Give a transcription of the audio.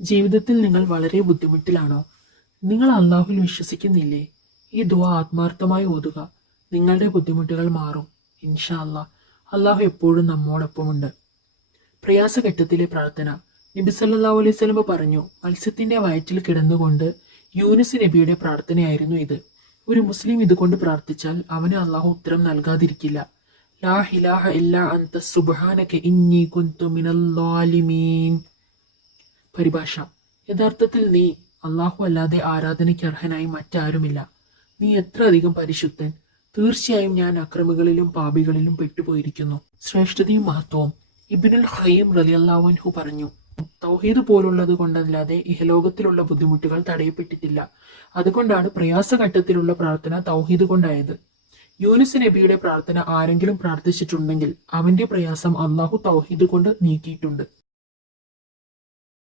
ജീവിതത്തിൽ നിങ്ങൾ വളരെ ബുദ്ധിമുട്ടിലാണോ? നിങ്ങൾ അള്ളാഹുവിൽ വിശ്വസിക്കുന്നില്ലേ? ഈ ദുവ ആത്മാർത്ഥമായി ഓതുക. നിങ്ങളുടെ ബുദ്ധിമുട്ടുകൾ മാറും. ഇൻഷാ അല്ലാ അള്ളാഹു എപ്പോഴും നമ്മോടൊപ്പമുണ്ട്. പ്രയാസഘട്ടത്തിലെ പ്രാർത്ഥന. നബി സല്ലാ അലൈഹി വസല്ലം പറഞ്ഞു മത്സ്യത്തിന്റെ വയറ്റിൽ കിടന്നുകൊണ്ട് യൂനിസ് നബിയുടെ പ്രാർത്ഥനയായിരുന്നു ഇത്. ഒരു മുസ്ലിം ഇതുകൊണ്ട് പ്രാർത്ഥിച്ചാൽ അവന് അള്ളാഹു ഉത്തരം നൽകാതിരിക്കില്ല. ലാ ഹിലാഹ ഇല്ലാ അന്ത സുബ്ഹാനക ഇന്നി കുന്തു മിനൽ പരിഭാഷ. യഥാർത്ഥത്തിൽ നീ അള്ളാഹു അല്ലാതെ ആരാധനയ്ക്ക് അർഹനായി മറ്റാരുമില്ല. നീ എത്ര അധികം പരിശുദ്ധൻ. തീർച്ചയായും ഞാൻ അക്രമികളിലും പാപികളിലും പെട്ടുപോയിരിക്കുന്നു. ശ്രേഷ്ഠതയും മഹത്വവും. ഇബിനുൽ ഖയ്യം റലിയല്ലാവൻഹു പറഞ്ഞു തൗഹീദ് പോലുള്ളത് കൊണ്ടല്ലാതെ ഇഹലോകത്തിലുള്ള ബുദ്ധിമുട്ടുകൾ തടയപ്പെട്ടിട്ടില്ല. അതുകൊണ്ടാണ് പ്രയാസഘട്ടത്തിലുള്ള പ്രാർത്ഥന തൗഹീദ് കൊണ്ടായത്. യൂനിസ് നബിയുടെ പ്രാർത്ഥന ആരെങ്കിലും പ്രാർത്ഥിച്ചിട്ടുണ്ടെങ്കിൽ അവന്റെ പ്രയാസം അള്ളാഹു തൗഹീദ് കൊണ്ട് നീക്കിയിട്ടുണ്ട്.